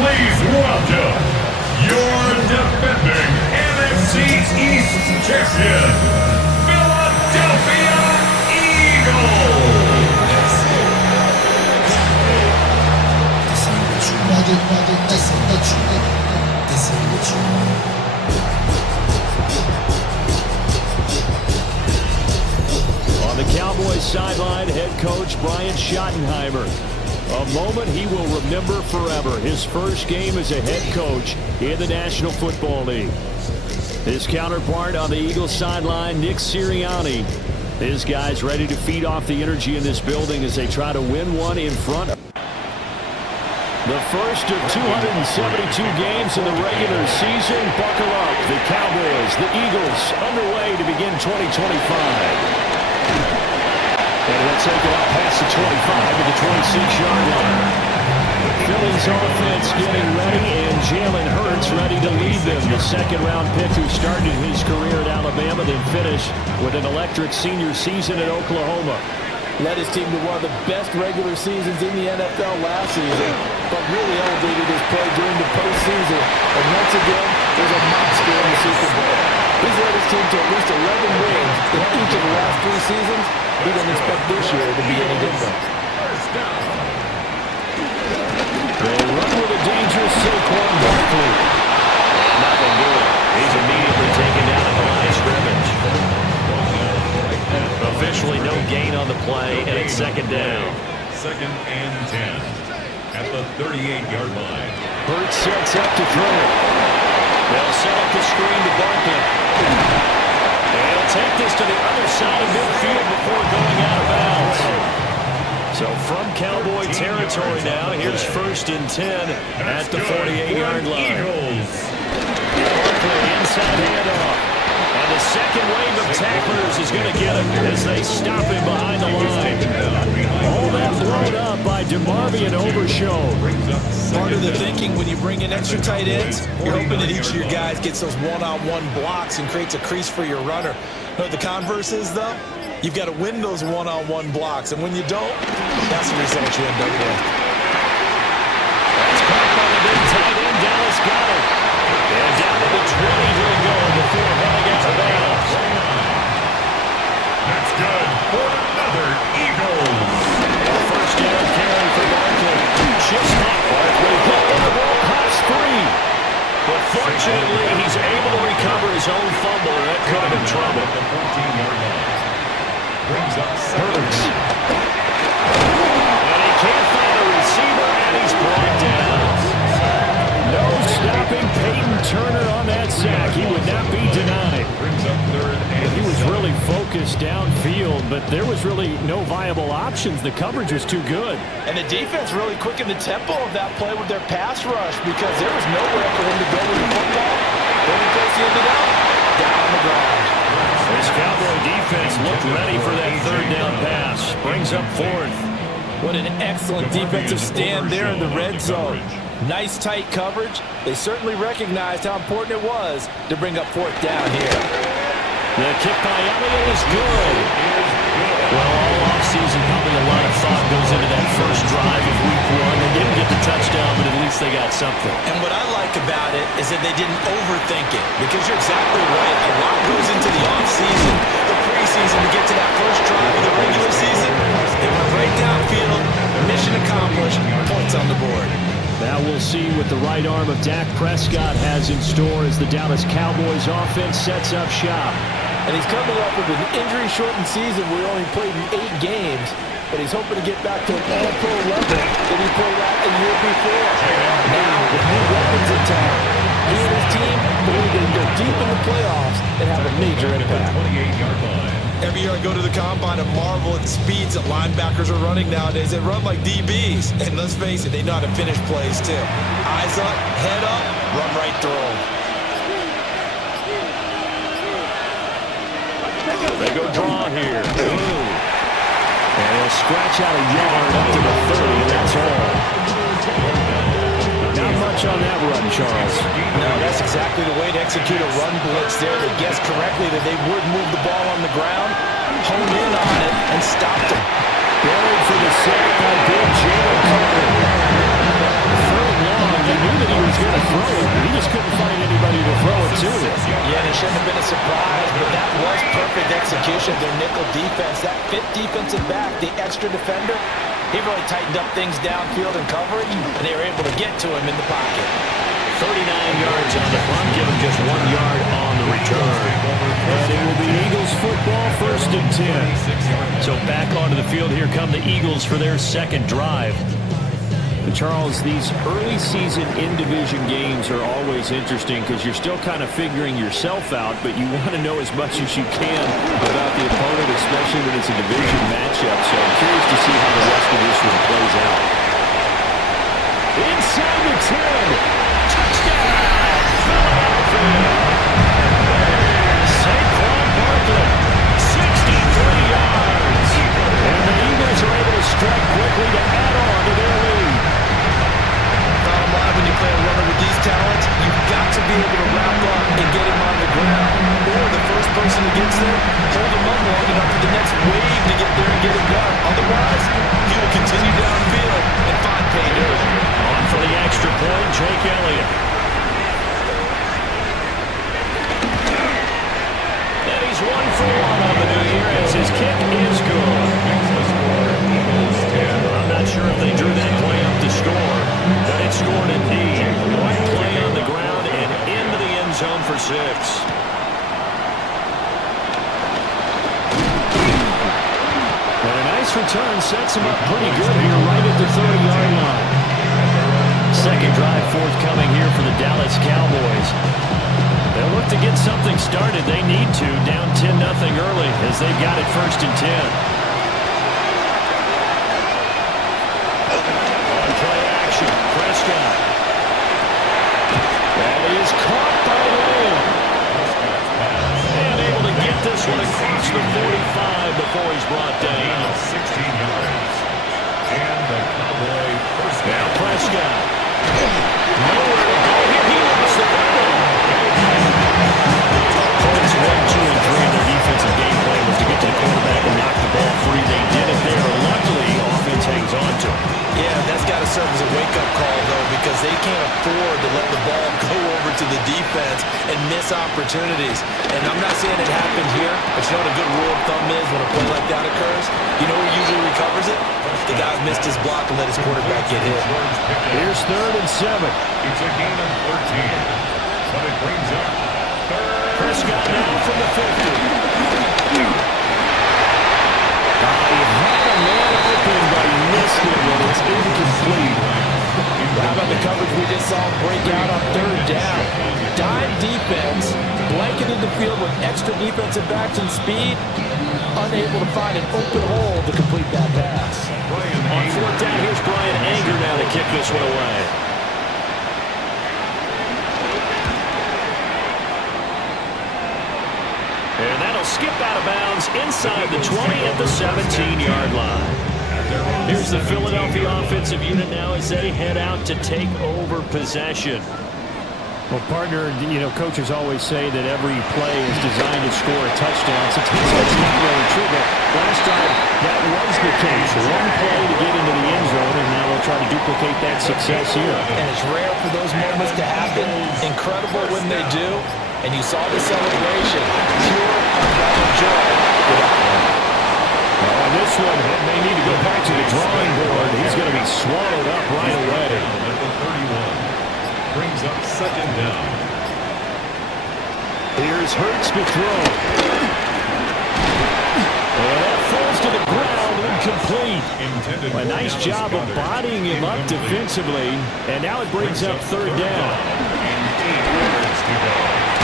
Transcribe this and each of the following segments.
Please welcome your defending NFC East champion, Philadelphia Eagles. On the Cowboys sideline, head coach Brian Schottenheimer. A moment he will remember forever. His first game as a head coach in the National Football League. His counterpart on the Eagles sideline, Nick Sirianni. His guys ready to feed off the energy in this building as they try to win one in front. The first of 272 games in the regular season. Buckle up. The Cowboys, the Eagles, underway to begin 2025. And he'll take it up past the 25 to the 26-yard line. Philly's offense getting ready, and Jalen Hurts ready to lead them. The second-round pick who started his career at Alabama, then finished with an electric senior season at Oklahoma. Led his team to one of the best regular seasons in the NFL last season, but really elevated his play during the postseason. And once again, was a monster in the Super Bowl. He's led his team to at least 11 wins in each of the last 3 seasons. He doesn't expect this year to be any different. They run with a dangerous Saquon Barkley. Nothing doing. He's immediately taken down at the line of scrimmage. Officially no gain on the play, and it's second down. Second and 10 at the 38-yard line. Hurts sets up to throw. They'll set up the screen to Barkley. They'll take this to the other side of midfield before going out of bounds. So from Cowboy territory now, here's first and 10 at the 48-yard line. Barkley inside handoff. And the second wave of tacklers is going to get him as they stop him behind the line. All that blown up by DeMarvion Overshown. Part of the thinking when you bring in extra tight ends, you're hoping that each of your guys gets those one-on-one blocks and creates a crease for your runner. But the converse is, though, you've got to win those one-on-one blocks. And when you don't, that's the result you end up with. That's caught by the big tight end, Dallas Goedert. And down to the 20 he'll go before heading out of bounds. That's good for another Eagles. First down carry for Barkley. Just not Barkley. Hit in the ball past 3. But fortunately, he's able to recover his own fumble, and that could have been trouble. The 14-yard line. Brings up Hurts. And he can't find a receiver, and he's brought down. No stopping Peyton Turner on that sack. He would not be denied. Brings up third and He was really focused downfield, but there was really no viable options. The coverage was too good. And the defense really quickened the tempo of that play with their pass rush because there was nowhere for him to go with the football. The only place he ended up, down on the ground. This Cowboy defense looked ready for that third down pass. Brings up fourth. What an excellent defensive stand there in the red zone. Nice tight coverage. They certainly recognized how important it was to bring up fourth down here. The kick by Elliott is good. Well, all offseason, probably a lot of thought goes into that first drive of week 1. They didn't get the touchdown, but at least they got something. And what I like about it is that they didn't overthink it, because you're exactly right. A lot goes into the offseason, the preseason, to get to that first drive of the regular season. They went right downfield, mission accomplished, points on the board. Now we'll see what the right arm of Dak Prescott has in store as the Dallas Cowboys offense sets up shop. And he's coming off of an injury-shortened season where he only played in 8 games, but he's hoping to get back to an all-pro level that he played at a year before. Now, with new weapons in town, he and his team believe they can go deep in the playoffs and have a major impact. 28-yard line. Every year I go to the combine and marvel at the speeds that linebackers are running nowadays. They run like DBs. And let's face it, they know how to finish plays too. Eyes up, head up, run right through them. They go draw here. Ooh. And he'll scratch out a yard up to the 30, and that's all. Not much much on that run, Charles. No, that's exactly the way to execute a run blitz there. They guessed correctly that they would move the ball on the ground, honed in on it, and stopped him. Buried for the sack by big Jalen Carter. Third long, he knew that he was going to throw it, but he just couldn't find anybody to throw it to. Yeah, and it shouldn't have been a surprise, but that was perfect execution of their nickel defense. That fifth defensive back, the extra defender, he really tightened up things downfield in coverage, and they were able to get to him in the pocket. 39 yards on the punt, give him just 1 yard on the return. And it will be Eagles football, 1st and 10. So back onto the field, here come the Eagles for their second drive. Charles, these early season in-division games are always interesting because you're still kind of figuring yourself out, but you want to know as much as you can about the opponent, especially when it's a division matchup. So I'm curious to see how the rest of this one plays out. Inside the 10. Touchdown! Philadelphia! Saquon Barkley, 63 yards. And the Eagles are able to strike quickly to add on to their lead. Bottom line, when you play a runner with these talents, you've got to be able to wrap up and get him on the ground. Or the first person who gets there, hold him up long enough for the next wave to get there and get it done. Otherwise, he will continue downfield and find pay dirt. On for the extra point, Jake Elliott. And he's 1 for 1 on the new year as his kick is good. I'm not sure if they drew that play up to score, but it scored indeed. One play on the ground and into the end zone for 6. And a nice return sets him up pretty good here right at the 30-yard line. Second drive forthcoming here for the Dallas Cowboys. They'll look to get something started. They need to, down 10-0 early as they've got it 1st and 10. Prescott. That is caught by Lamb. And able to get this one across the 45 before he's brought down. 16 yards. And the Cowboy first down. Now Prescott. Nowhere to go here. He lost the ball. Points 1, 2, and 3 in their defensive game plan was to get to the quarterback and knock the ball free. They did it there. Luckily, offense hangs on to him. Yeah, that's got to serve as a wake-up call, though, because they can't afford to let the ball go over to the defense and miss opportunities. And I'm not saying it happened here, but you know what a good rule of thumb is when a play like that occurs? You know who usually recovers it? The guy who missed his block and let his quarterback get hit. Here's 3rd and 7. It's a gain of 13. But it brings up Prescott now from the 50. He had a man open, but he missed it, and it's incomplete. How about the coverage we just saw break out on 3rd down? Dime defense, blanketed the field with extra defensive backs and speed, unable to find an open hole to complete that pass. On 4th down, here's Brian Anger now to kick this one away. And that'll skip out of bounds inside the 20 at the 17-yard line. Here's the Philadelphia offensive unit now as they head out to take over possession. Well, partner, you know, coaches always say that every play is designed to score a touchdown. Sometimes that's not really true, but last time that was the case. One play to get into the end zone, and now they'll try to duplicate that success here. And it's rare for those moments to happen. Incredible when they do. And you saw the celebration. Pure, unbridled joy. On this one, it may need to go back to the drawing board. He's going to be swallowed up right away. Number 31 brings up 2nd down. Here's Hurts to throw. And that falls to the ground, incomplete. A nice job of bodying him up defensively. And now it brings up 3rd down. And 8 yards to go.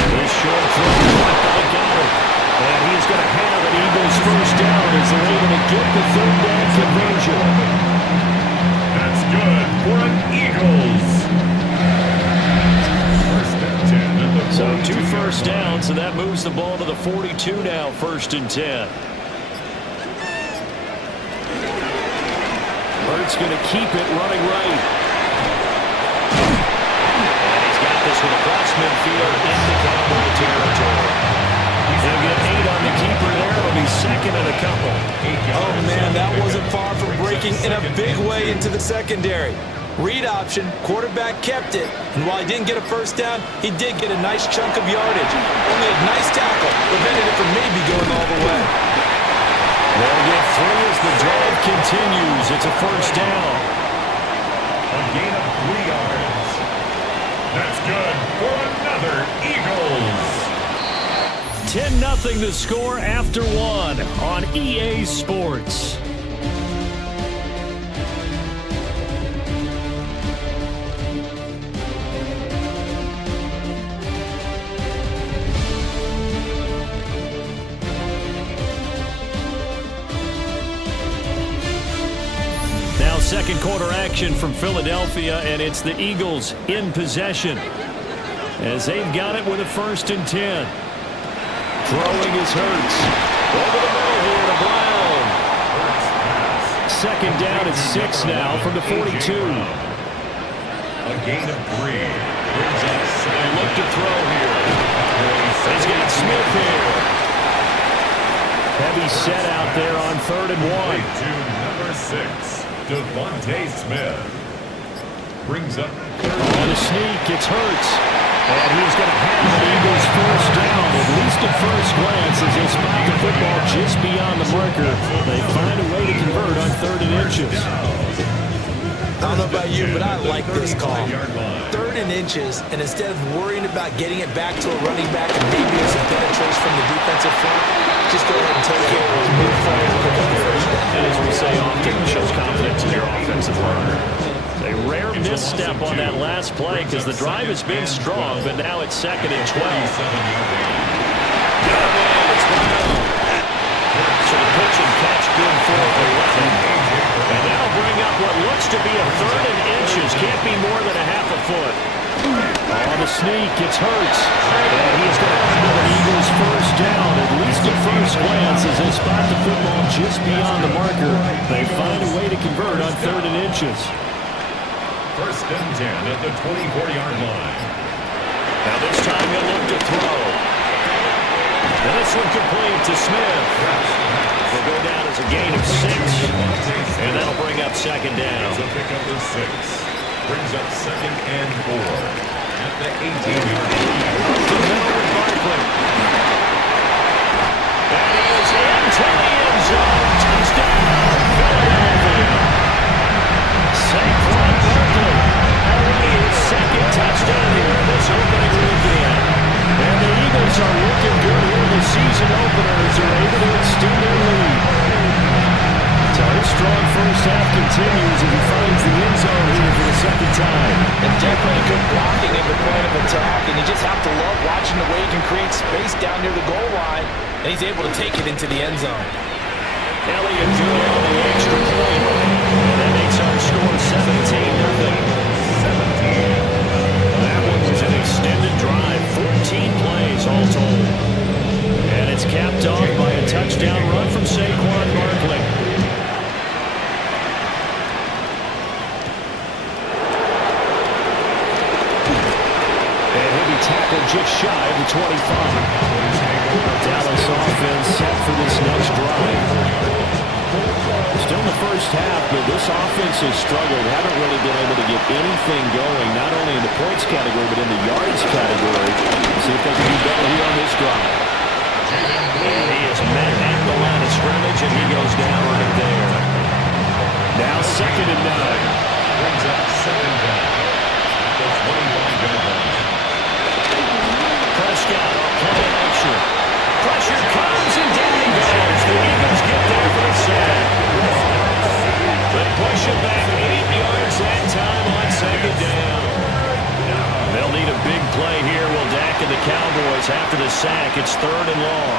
This short throw caught by Goddard. And he's going to have an Eagles 1st down as they're able to get the 3rd down conversion. That's good for an Eagles. 1st and 10. So 2 first downs, so that moves the ball to the 42 now, 1st and 10. Hurts going to keep it running right. this one across midfield into Cowboy territory. He'll get 8 on the keeper there. It'll be second and a couple. Oh, man, that wasn't far from breaking in a big way into the secondary. Read option, quarterback kept it, and while he didn't get a first down, he did get a nice chunk of yardage. Only a nice tackle prevented it from maybe going all the way. They'll get 3 as the drive continues. It's a first down. A gain of 3 yards. That's good for another Eagles. 10-0 the score after 1 on EA Sports. Now second quarter action from Philadelphia, and it's the Eagles in possession as they've got it with a 1st and 10. Throwing is Hurts. Over the middle here to Brown. Second down at 6 now from the 42. A gain of 3. Brings up They look to throw here. He's got Smith here. Heavy set out there on 3rd and 1. to number 6, Devontae Smith. Brings up On a sneak, it's Hurts. And he's going to have the Eagles first down, at least at first glance, as they spot the football just beyond the marker. They find a way to convert on 3rd and inches. I don't know about you, but I like this call. 3rd and inches, and instead of worrying about getting it back to a running back and maybe some penetration from the defensive front, just go ahead and take it, move forward, and pick up the first down. And as we say often, it shows confidence in your offensive line. A rare misstep on that last play because the drive has been strong, but now it's 2nd and 12. So the pitch and catch good for 11. And that'll bring up what looks to be a 3rd and inches. Can't be more than a half a foot. On the sneak, it's Hurts. And he's going to have the Eagles first down, at least at first glance, as they spot the football just beyond the marker. They find a way to convert on 3rd and inches. 1st and 10 at the 24-yard line. Now this time he'll look to throw. And this one complete to Smith. Will go down as a gain of 6. And that'll bring up 2nd down. It's a pickup of 6. Brings up 2nd and 4 at the 18-yard line. To the middle with Barkley. And he is into the end zone. Touchdown, Philadelphia. Saquon Barkley, already his 2nd touchdown here this opening weekend. And the Eagles are looking good here in the season opener as they're able to extend their lead. So his strong first half continues as he finds the end zone here for the 2nd time. And definitely good blocking at the point of attack, and you just have to love watching the way he can create space down near the goal line, and he's able to take it into the end zone. Elliott doing on the extra point. And that makes our score 17-0. That one was an extended drive, 14 plays all told. And it's capped off by a touchdown run from Saquon Barkley. And he'll be tackled just shy of the 25. Dallas offense set for this next drive. Still in the first half, but this offense has struggled. Haven't really been able to get anything going, not only in the points category, but in the yards category. See if they can do better here on this drive. And he is met at the line of scrimmage, and he goes down right there. Now 2nd and 9. Brings up 2nd down. The 21-yard line. Prescott on play action. Pressure comes, and down he goes. The Eagles get there for the sack. They push it back 8 yards that time on 2nd down. They'll need a big play here. Will Dak and the Cowboys after the sack. It's 3rd and long.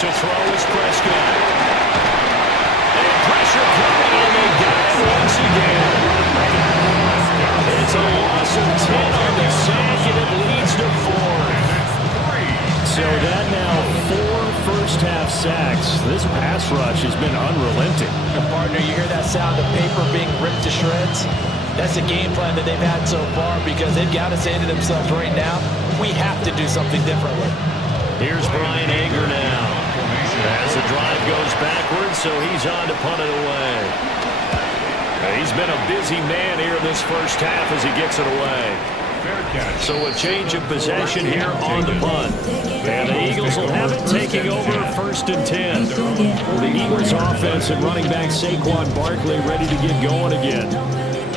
To throw is Prescott. And pressure coming, and they got it once again. It's a loss of 10 on the sack, and it leads to 4. So that now 4 first-half sacks. This pass rush has been unrelenting. And partner, you hear that sound of paper being ripped to shreds? That's the game plan that they've had so far because they've got to say to themselves right now, we have to do something differently. Here's Brian Anger now. As the drive goes backwards, so he's on to punt it away. He's been a busy man here in this first half as he gets it away. So a change of possession here on the punt. And the Eagles will have it taking over 1st and 10. The Eagles offense and running back Saquon Barkley ready to get going again.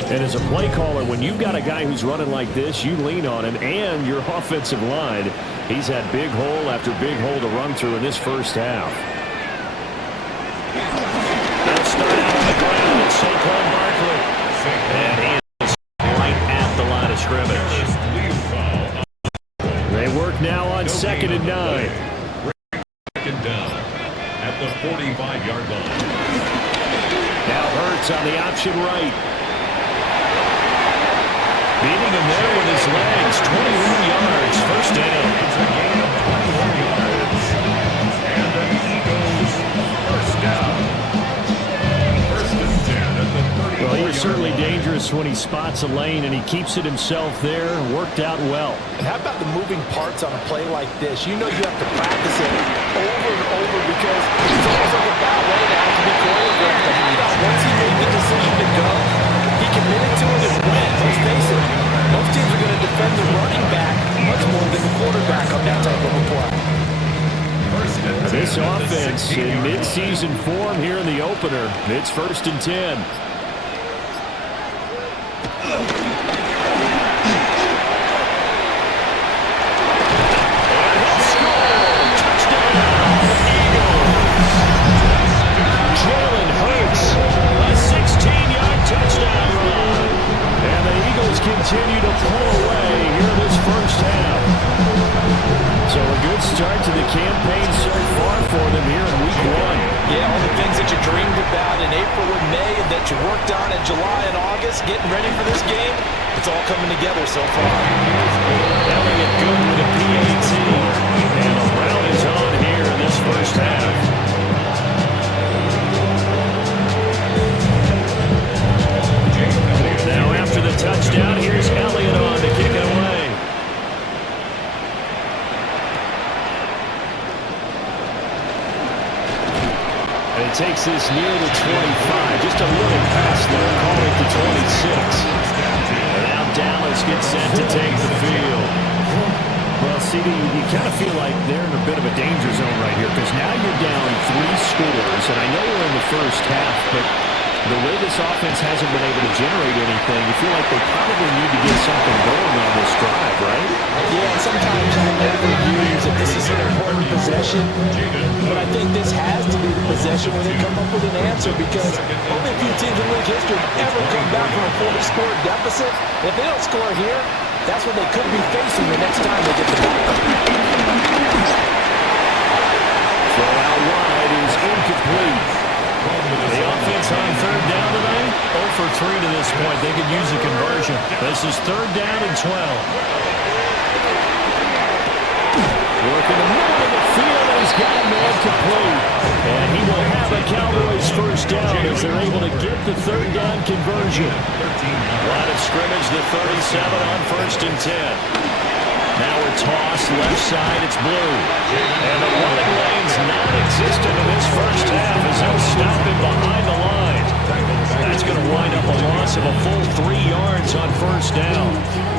And as a play caller, when you've got a guy who's running like this, you lean on him and your offensive line. He's had big hole after big hole to run through in this first half. They'll start out on the ground. It's Saquon Barkley. And he is right at the line of scrimmage. They work now on 2nd and 9. Second down at the 45-yard line. Now Hurts on the option right. Beating him there with his legs. 21 yards. First down. It's a gain of 21 yards. And the Eagles first down. 1st and 10 at the 30-yard line. Well, he is certainly dangerous when he spots a lane, and he keeps it himself there. Worked out well. And how about the moving parts on a play like this? You know you have to practice it over and over because it's almost like a ballet that has to be choreographed. Once he made the decision to go, he committed to it and went. Let's face it, most teams are going to defend the running back much more than the quarterback on that type of a play. This offense in mid-season form here in the opener. It's 1st and 10. Jalen Hurts, a 16-yard touchdown run. And the Eagles continue to pull away here in this first half. So a good start to the campaign so far for them here in week 1. Yeah, all the things that you dreamed about in April and May and that you worked on in July and August, getting ready for this game, it's all coming together so far. Elliott good with a PAT. And the round is on here in this first half. Now after the touchdown, here's Elliott on to kick it away. And it takes this near the 25. Just a little pass there. Call it the 26. And now Dallas gets set to take the field. Well, CD, you kind of feel like they're in a bit of a danger zone right here because now you're down 3 scores. And I know we're in the first half, but the way this offense hasn't been able to generate anything, you feel like they probably need to get something going on this drive, right? Yeah, and sometimes I overuse that this is an important possession, but I think this has to be the possession when they come up with an answer because only a few teams in league history have ever come back from a 4-score deficit. If they don't score here, that's what they could be facing the next time they get the ball. Throw out wide is incomplete. The offense on 3rd down tonight, 0 for 3 to this point. They could use a conversion. This is 3rd down and 12. Working the middle of the field, and he's got a man complete. And he will have a Cowboys first down as they're able to get the 3rd down conversion. Line of scrimmage, the 37 on 1st and 10. Now we're tossed left side, it's blue. And the running lane's non-existent in this first half as they'll stop him behind the line. That's going to wind up a loss of a full 3 yards on 1st down.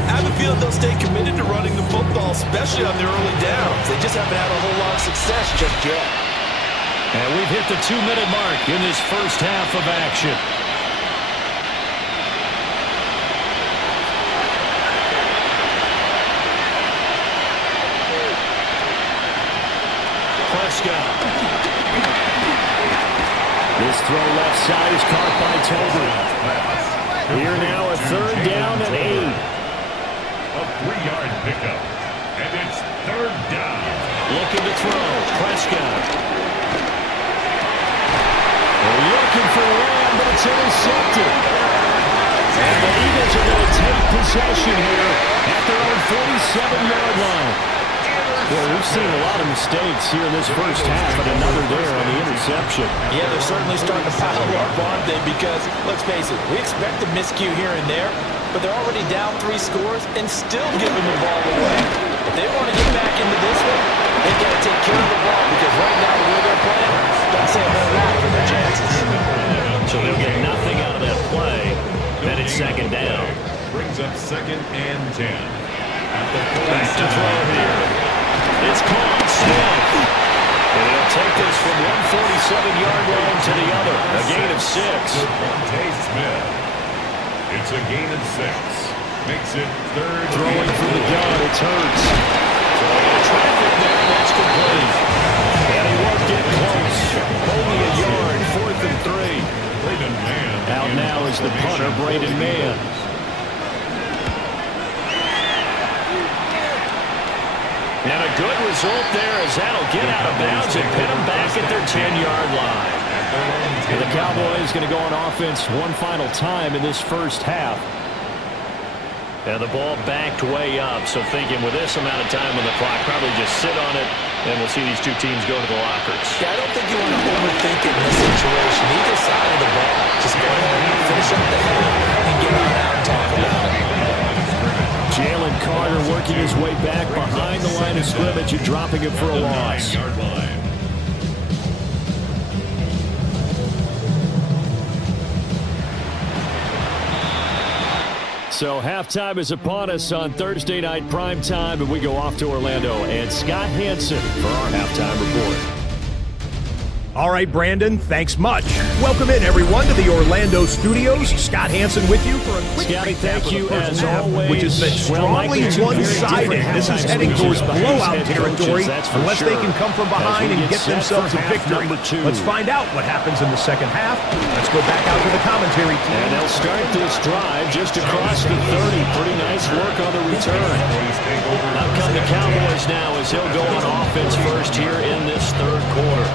I have a feeling they'll stay committed to running the football, especially on their early downs. They just haven't had a whole lot of success just yet. And we've hit the 2-minute mark in this first half of action. This throw left side is caught by Tober. Here now a 3rd down and 8. A 3-yard pickup. And it's 3rd down. Looking to throw. Prescott. They're looking for Lamb, but it's intercepted. And the Eagles are going to take possession here at their own 47-yard line. Well, we've seen a lot of mistakes here in this first half, and another there on the interception. Yeah, they're certainly starting to pile up, aren't they? Because, let's face it, we expect a miscue here and there, but they're already down 3 scores and still giving the ball away. If they want to get back into this one, they've got to take care of the ball, because right now the way they're playing doesn't say a whole lot for their chances. So they'll get nothing out of that play. Then it's second down. Brings up 2nd and 10. At the Back to throw here. It's caught Smith. And he'll take this from 147-yard line to the other. A gain of 6. Smith. It's a gain of 6. Makes it 3rd. Throwing from the gun, it's Hurts. Throwing into traffic there, and that's complete. And he won't get close. Only a yard, 4th and 3. Braden Mann. Out now is the punter, Braden Mann. And a good result there as that'll get out of bounds and pin them back at their 10-yard line. And the Cowboys going to go on offense one final time in this first half. And the ball backed way up, so thinking with this amount of time on the clock, probably just sit on it, and we'll see these two teams go to the lockers. Yeah, I don't think you want to overthink it in this situation. Either side of the ball, just go ahead and finish up the half and get on out and talk about it. Jalen Carter working his way back behind the line of scrimmage and dropping it for a loss. 9-yard line. So halftime is upon us on Thursday night prime time, and we go off to Orlando. And Scott Hansen for our halftime report. All right, Brandon, thanks much. Welcome in, everyone, to the Orlando studios. Scott Hansen with you for a quick Scotty, recap thank of the you, first as half, always. which has been strongly one-sided. This is heading towards blowout territory unless they can come from behind and get themselves a victory. Let's find out what happens in the second half. Let's go back out to the commentary team. And they'll start this drive just across the 30. Pretty nice work on the return. Up come the Cowboys now as they'll go on offense first here in this third quarter.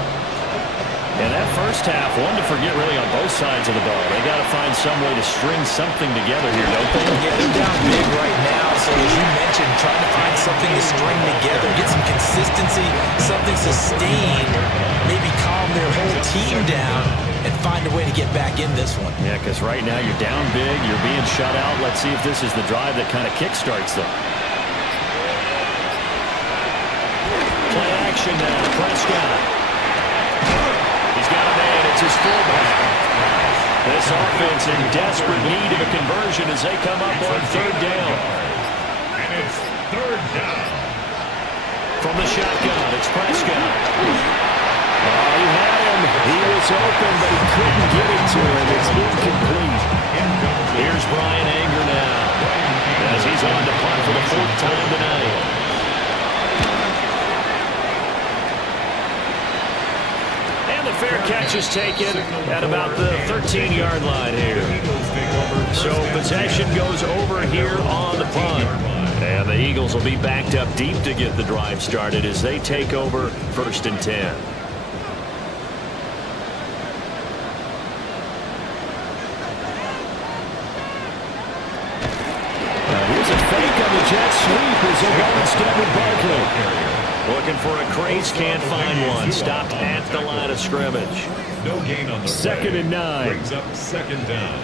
And that first half, one to forget really on both sides of the ball. They got to find some way to string something together here, don't they? Yeah, they're down big right now, so as you mentioned, trying to find something to string together, get some consistency, something sustained, maybe calm their whole team down and find a way to get back in this one. Yeah, because right now you're down big, you're being shut out. Let's see if this is the drive that kind of kickstarts them. Play action now, Prescott. He's got a man, it's his fullback. This offense in desperate need of a conversion as they come up on 3rd down. And it's 3rd down. From the shotgun, it's Prescott. Oh, he had him. He was open, but he couldn't get it to him. It's incomplete. Here's Brian Anger now as he's on to punt for the 4th time tonight. The fair catch is taken at about the 13-yard line here. So possession goes over here on the punt. And the Eagles will be backed up deep to get the drive started as they take over 1st and 10. Now here's a fake on the jet sweep as they go instead with Barkley. Looking for a crease, can't find one. Stopped at the line of scrimmage. No gain on the 2nd and 9. Brings up 2nd down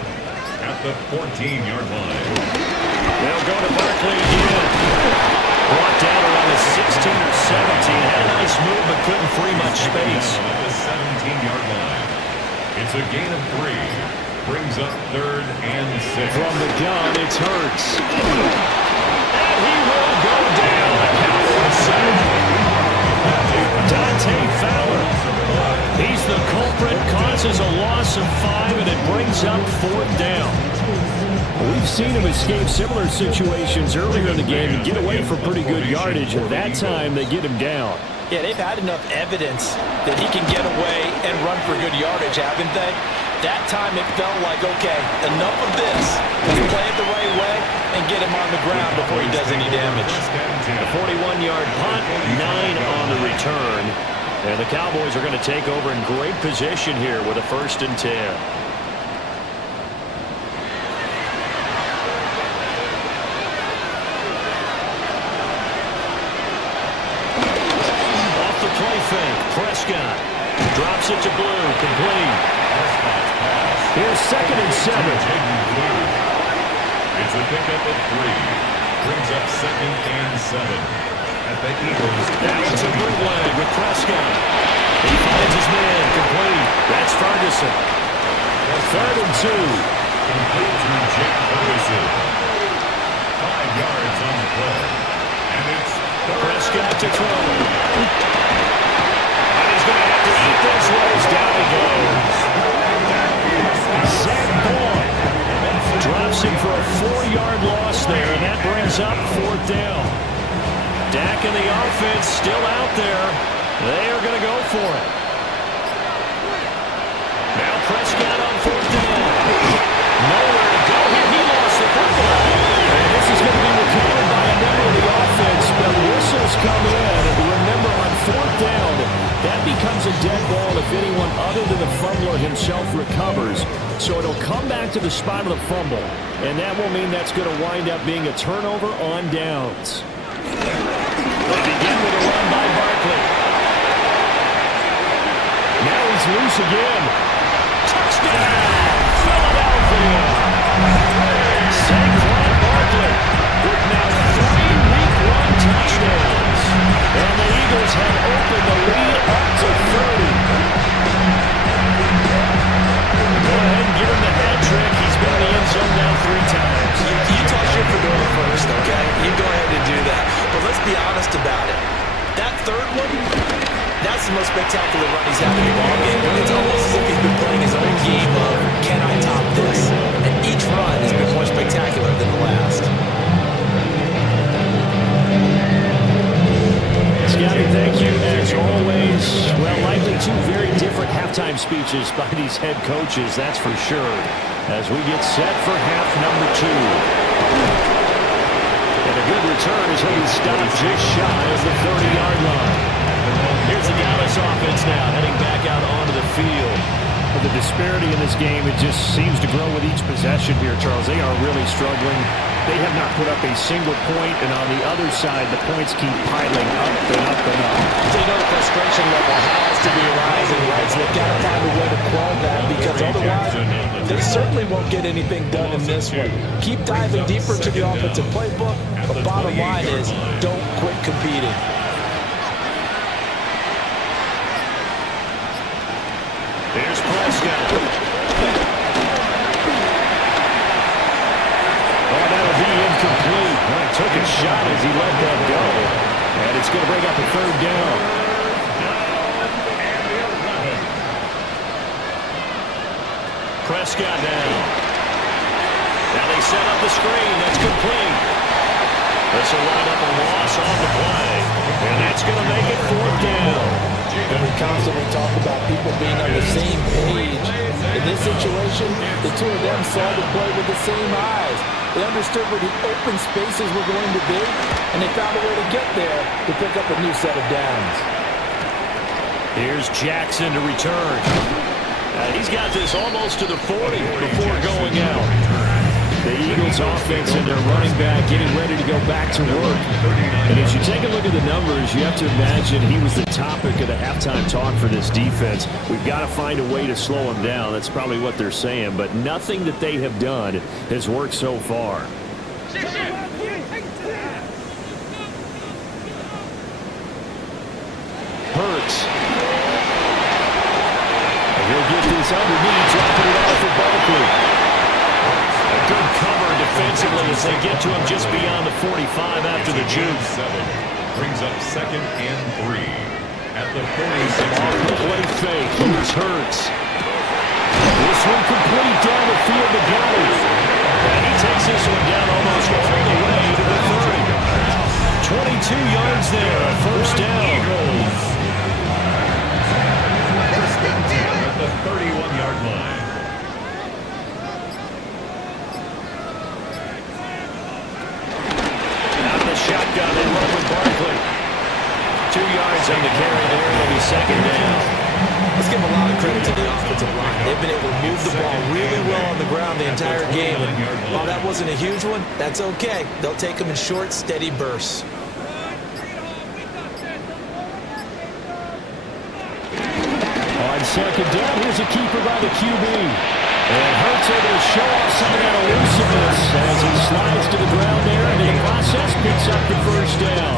at the 14-yard line. They'll go to Barkley again. Brought down around the 16 or 17. Had a nice move, but couldn't free much space. At the 17-yard line. It's a gain of 3. Brings up 3rd and 6. From the gun, it's Hurts. And he will go down. The Cowboys side. Dante Fowler. He's the culprit, causes a loss of 5, and it brings up 4th down. We've seen him escape similar situations earlier in the game and get away for pretty good yardage. At that time, they get him down. Yeah, they've had enough evidence that he can get away and run for good yardage, haven't they? That time it felt like, okay, enough of this. Let's play it the right way and get him on the ground before he does any damage. A 41-yard punt, 9 on the return. And the Cowboys are going to take over in great position here with a 1st and 10. Drops it to Blue. Complete. Here's 2nd and 7. It's a pickup of 3. Brings up 2nd and 7. At the Eagles. Now it's a bootleg with Prescott. He finds his man. Complete. That's Ferguson. 3rd and 2. Complete to Jake Ferguson. 5 yards on the play. And it's Prescott to throw. And he's going to have to eat this one. Down he goes. Zach Boyd drops him for a 4-yard loss there, and that brings up 4th down. Dak and the offense still out there. They are going to go for it. Now Prescott on 4th down. Nowhere to go here. He lost the football. And this is going to be recovered by a member of the offense, but whistles come in. Remember, on 4th down, that becomes a dead ball if anyone other than the fumbler himself recovers. So it'll come back to the spot of the fumble, and that will mean that's going to wind up being a turnover on downs. They begin with a run by Barkley. Now he's loose again. Touchdown, Philadelphia. Saquon Barkley with now 3 Week 1 touchdowns. And the Eagles have opened the lead up to 30. Go ahead and give him the hat trick. He's been in the end zone now 3 times. You touch your fedora first, okay? You go ahead and do that. But let's be honest about it. That 3rd one, that's the most spectacular run he's had in the ballgame. It's almost as if he's been playing his own game of, can I top this? And each run has been more spectacular than the last. Scotty, thank you as always. Well, likely 2 very different halftime speeches by these head coaches, that's for sure, as we get set for half number 2. And a good return as he'll be stopped just shy of the 30-yard line. Here's the Dallas offense now, heading back out onto the field. But the disparity in this game, it just seems to grow with each possession here, Charles. They are really struggling. They have not put up a single point, and on the other side, the points keep piling up and up and up. They know the frustration level has to be rising, right? So they've got to find a way to quell that, because otherwise, they certainly won't get anything done in this one. Keep diving deeper into the offensive playbook, but bottom line is, don't quit competing. Here's Prescott. Oh, that'll be incomplete. Well, he took a shot as he let that go. And it's going to bring up a 3rd down. Prescott now. Now they set up the screen. That's complete. This will line up a loss on the play. And that's going to make it 4th down. And we constantly talk about people being on the same page. In this situation, the 2 of them saw the play with the same eyes. They understood where the open spaces were going to be, and they found a way to get there to pick up a new set of downs. Here's Jackson to return. He's got this almost to the 40 before going out. The Eagles offense and their running back getting ready to go back to work. And as you take a look at the numbers, you have to imagine he was the topic of the halftime talk for this defense. We've got to find a way to slow him down. That's probably what they're saying. But nothing that they have done has worked so far. Hurts. And he'll get this underneath, dropping it off for Barkley. Good cover defensively as they get to him just beyond the 45 after the juke. Brings up 2nd and 3 at the 46. Off the play fake. Here's Hurts. This one complete down the field to Galley. And he takes this one down almost all the way to the 30. 22 yards there, 1st down. At the 31-yard line. Shotgun, they run with Barkley. 2 yards on the carry there. It'll be 2nd down. Let's give a lot of credit to the offensive line. They've been able to move the ball really well on the ground the entire game. And while that wasn't a huge one, that's okay. They'll take them in short, steady bursts. On second down. Here's a keeper by the QB. And Hurts able to show off some of that elusiveness as he slides to the ground there, and in the process picks up the first down.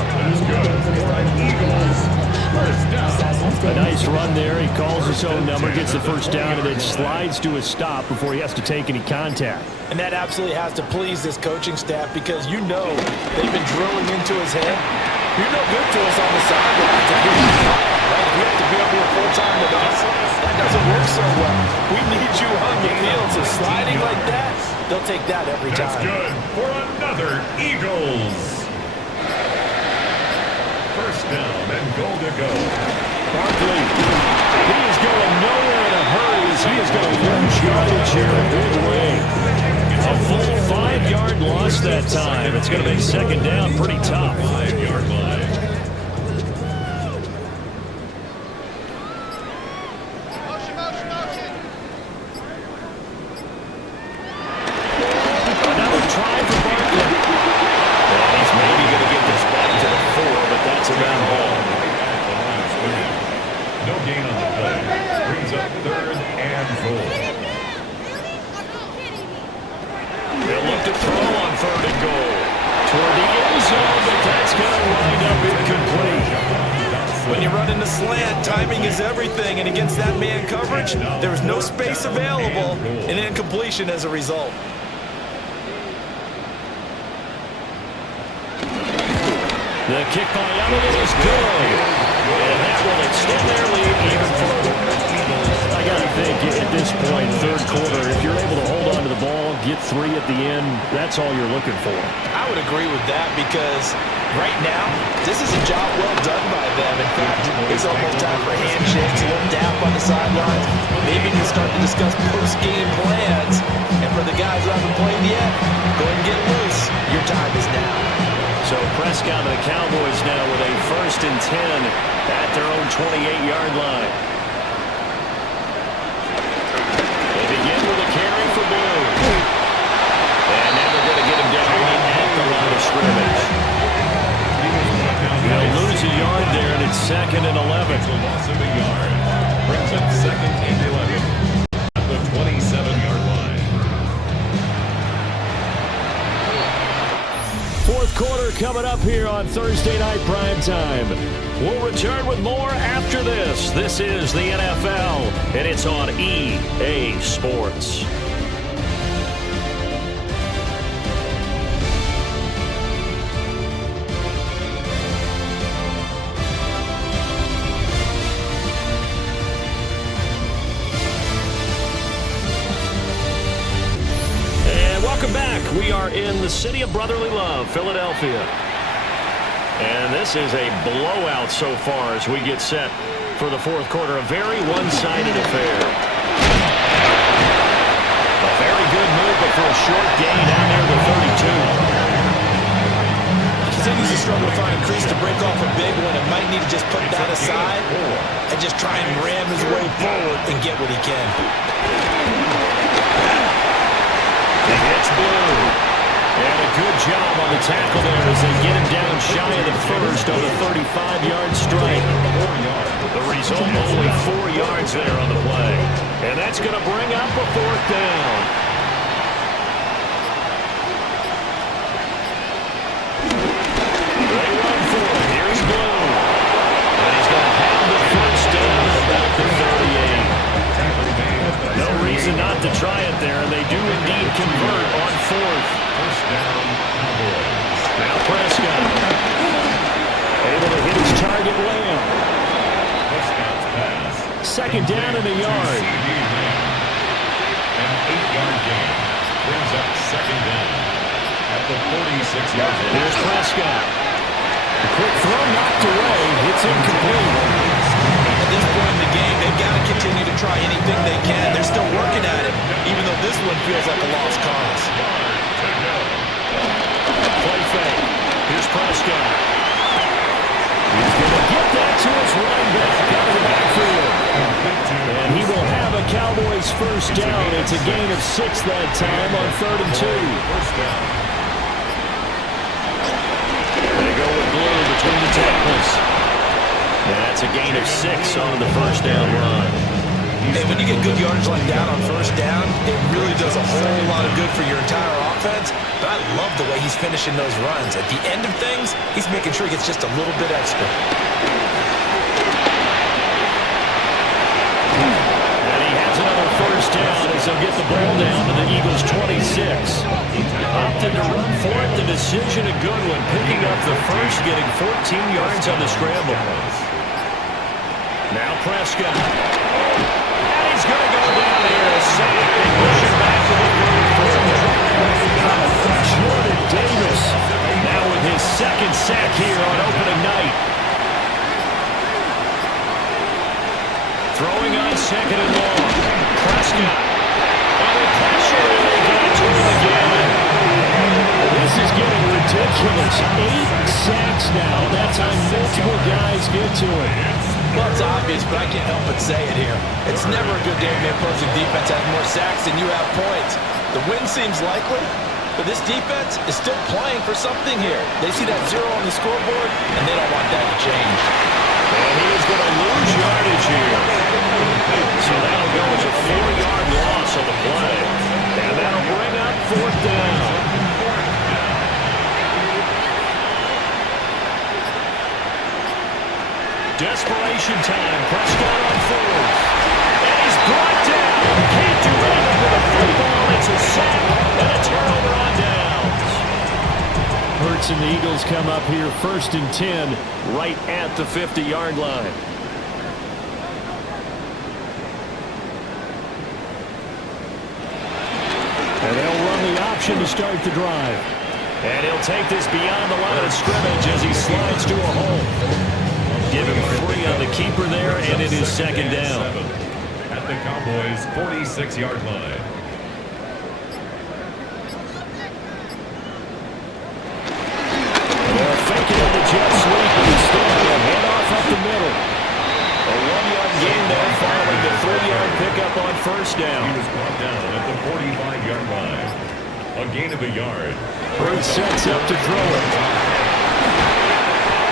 A nice run there. He calls his own number, gets the first down, and then slides to a stop before he has to take any contact. And that absolutely has to please this coaching staff because you know they've been drilling into his head. You're no good to us on the sideline to be right? If you have to be up here full-time with us, that doesn't work so well. We need you on the field, so sliding like that, they'll take that every time. That's good for another Eagles. First down and goal to go. Barkley, he is going nowhere in a hurry as he is going to lose yardage here a big way. A full 5-yard loss that time. It's going to make second down pretty tough. 5-yard line. Another try for Barkley. And he's maybe going to get this back to the 4, but that's around all. No gain on the play. Brings up 3rd and goal. They'll look to throw on 3rd and goal. Toward the end zone, but that's going to wind up incomplete. When you run in the slant, timing is everything, and against that man coverage, there's no space available, and incompletion as a result. The kick by Elliott is good. And that will extend their lead even further. I got to think at this point, 3rd quarter, if you're able to hold on to the ball, get 3 at the end, that's all you're looking for. I would agree with that because right now, this is a job well done by them. In fact, it's almost time for handshakes, a little dap on the sidelines. Maybe to start to discuss post-game plans. And for the guys who haven't played yet, go ahead and get loose. Your time is now. So Prescott and the Cowboys now with a 1st and 10 at their own 28-yard line. They begin with a carry for Blue. And now they're going to get him down right at the line of scrimmage. They'll lose a yard there, and it's 2nd and 11. Loss of a yard. Brings up 2nd and 11 at the 27-yard line. 4th quarter coming up here on Thursday Night Prime Time. We'll return with more after this. This is the NFL, and it's on EA Sports. Welcome back. We are in the city of brotherly love, Philadelphia. And this is a blowout so far as we get set for the 4th quarter. A very one-sided affair. A very good move, but for a short gain down there to 32. Continues to struggle to find a crease to break off a big one and might need to just put that aside and just try and ram his way forward and get what he can. He hits Blue. And a good job on the tackle there as they get him down shy of the 1st on the 35-yard strike. The result, only 4 yards there on the play. And that's going to bring up a 4th down. They run for it. Here's Blue. And he's going to have the 1st down at about the 38. No reason not to try it there, and they do indeed convert on 4th. First down, Cowboys. Now Prescott. Able to hit his target Lamb. Prescott's pass. 2nd down in a yard. An 8-yard gain. Brings up 2nd down at the 46-yard line. Here's Prescott. A quick throw knocked away. It's incomplete. At this point in the game, they've got to continue to try anything they can. They're still working at it, even though this one feels like a lost cause. Play fake. Here's Prescott. He's going to get that to his running back out of the backfield. And he will have a Cowboys 1st down. It's a gain of 6 that time on 3rd and 2. First down. They go with Blue between the tackles. And that's a gain of 6 on the 1st down run. And when you get good yardage like that on first down, it really does a whole lot of good for your entire offense. But I love the way he's finishing those runs. At the end of things, he's making sure he gets just a little bit extra. And he has another first down as they'll get the ball down to the Eagles' 26. Opted to run for it. The decision a good one. Picking up the first, getting 14 yards on the scramble. Now Prescott. And he's going to go down here. Safe and push him back to the Jordan Davis. Now with his second sack here on opening night. Throwing on second and long. Prescott. Under pressure. They got to him again. This is getting ridiculous. 8 sacks now. That time multiple guys get to it. Well, it's obvious, but I can't help but say it here. It's never a good day when the opposing defense has more sacks than you have points. The win seems likely, but this defense is still playing for something here. They see that 0 on the scoreboard, and they don't want that to change. And he is going to lose yardage here. So that'll go as a 4-yard loss on the play. And that'll bring up 4th down. Desperation time. Prescott on 4th. And he's brought down. Can't do anything with the football. It's a sack and a turnover on downs. Hurts and the Eagles come up here 1st and 10 right at the 50-yard line. And they'll run the option to start the drive. And he'll take this beyond the line of scrimmage as he slides to a hole. Give him 3 on the keeper there, and it is 2nd down. At the Cowboys' 46-yard line. They'll fake it in the jet sweep, and instead they'll head off up the middle. A 1-yard gain there following the 3-yard pickup on first down. He was brought down at the 45-yard line. A gain of a yard. Hurts sets up to throw it.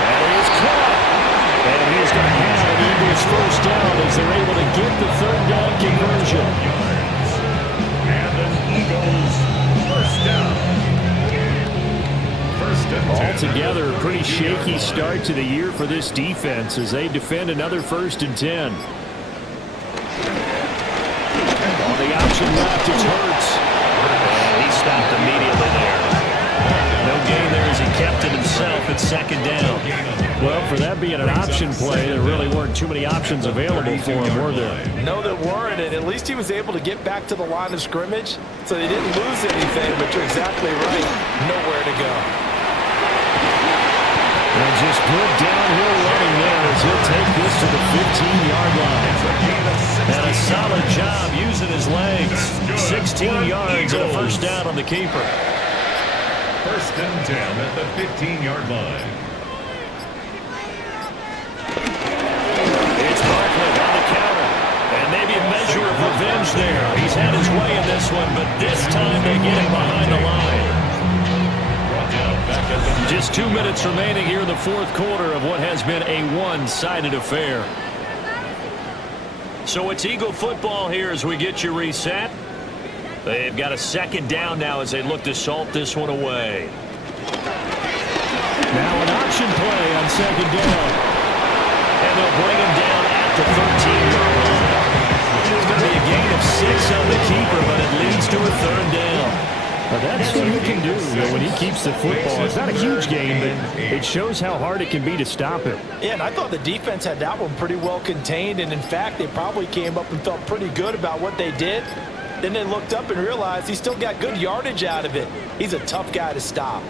And he is caught. And he is going to have an Eagles first down as they're able to get the 3rd down conversion. And an Eagles first down. Altogether, a pretty shaky start to the year for this defense as they defend another 1st and 10. On the option left, it's Hurts. And he stopped immediately there. No gain there as he kept it himself at 2nd down. Well, for that being an option play, there really weren't too many options available for him, were there? No, there weren't, and at least he was able to get back to the line of scrimmage, so they didn't lose anything, but you're exactly right. Nowhere to go. And just good downhill running there as he'll take this to the 15-yard line. And a solid job using his legs. 16 yards and a first down on the keeper. 1st and 10 at the 15-yard line. It's Barkley on the counter. And maybe a measure of revenge there. He's had his way in this one, but this time they get him behind the line. Just 2 minutes remaining here in the 4th quarter of what has been a one-sided affair. So it's Eagle football here as we get you reset. They've got a 2nd down now as they look to salt this one away. Now an option play on 2nd down. And they'll bring him down at the 13-yard line. It's going to be a gain of 6 on the keeper, but it leads to a 3rd down. Well, that's what he can do when he keeps the football. It's not a huge game, but it shows how hard it can be to stop him. Yeah, and I thought the defense had that one pretty well contained, and in fact, they probably came up and felt pretty good about what they did. Then they looked up and realized he still got good yardage out of it. He's a tough guy to stop.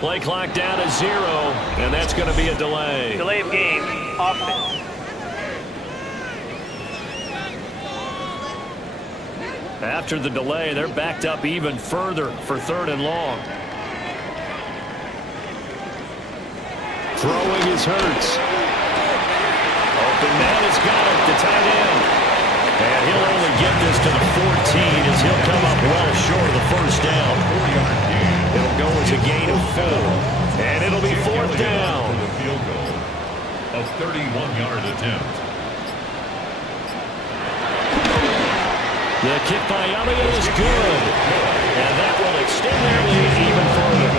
Play clock down to 0, and that's going to be a delay. Delay of game, offense. After the delay, they're backed up even further for 3rd and long. Throwing is Hurts. Open man has got it, the tight end. And he'll only get this to the 14 as he'll come up well short of the first down. It'll go as a gain of 4. And it'll be 4th down. For the field goal, a 31-yard attempt. The kick by Elliott is good. And that will extend their lead even further.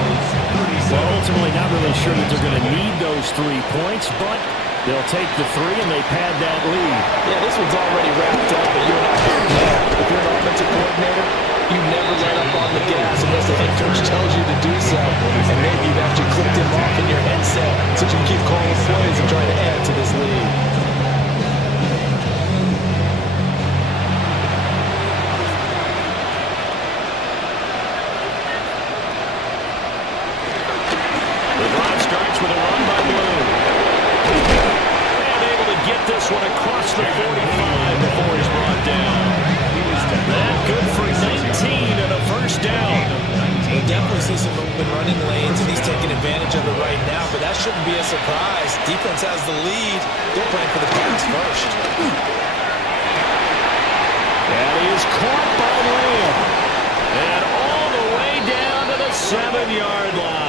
Well, ultimately not really sure that they're going to need those 3 points, but they'll take the 3 and they pad that lead. Yeah, this one's already wrapped up, but you're not going to. If you're an offensive coordinator, you never let up on the gas unless the head coach tells you to do so. And maybe you've actually clicked him off in your headset so you can keep calling plays and trying to add to this lead. The drive starts with a run by Blue. And able to get this one across the 45 before he's brought down. That good for 19 and a first down. We'll definitely see some open running lanes, and he's taking advantage of it right now, but that shouldn't be a surprise. Defense has the lead. They're playing for the pass first. That is caught by Lamb. And all the way down to the 7-yard line.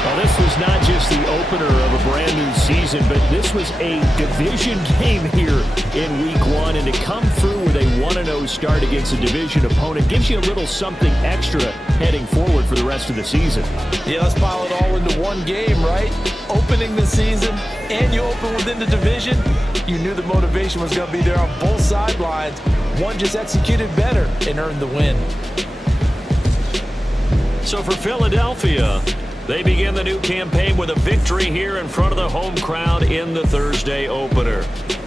Well, this was not just the opener of a brand new season, but this was a division game here in week 1. And to come through with a 1-0 start against a division opponent gives you a little something extra heading forward for the rest of the season. Yeah, let's pile it all into one game, right? Opening the season, and you open within the division. You knew the motivation was going to be there on both sidelines. One just executed better and earned the win. So for Philadelphia, they begin the new campaign with a victory here in front of the home crowd in the Thursday opener.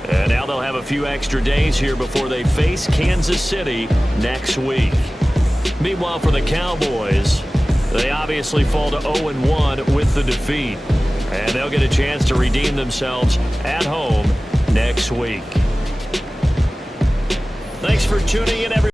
And now they'll have a few extra days here before they face Kansas City next week. Meanwhile, for the Cowboys, they obviously fall to 0-1 with the defeat. And they'll get a chance to redeem themselves at home next week. Thanks for tuning in, everyone.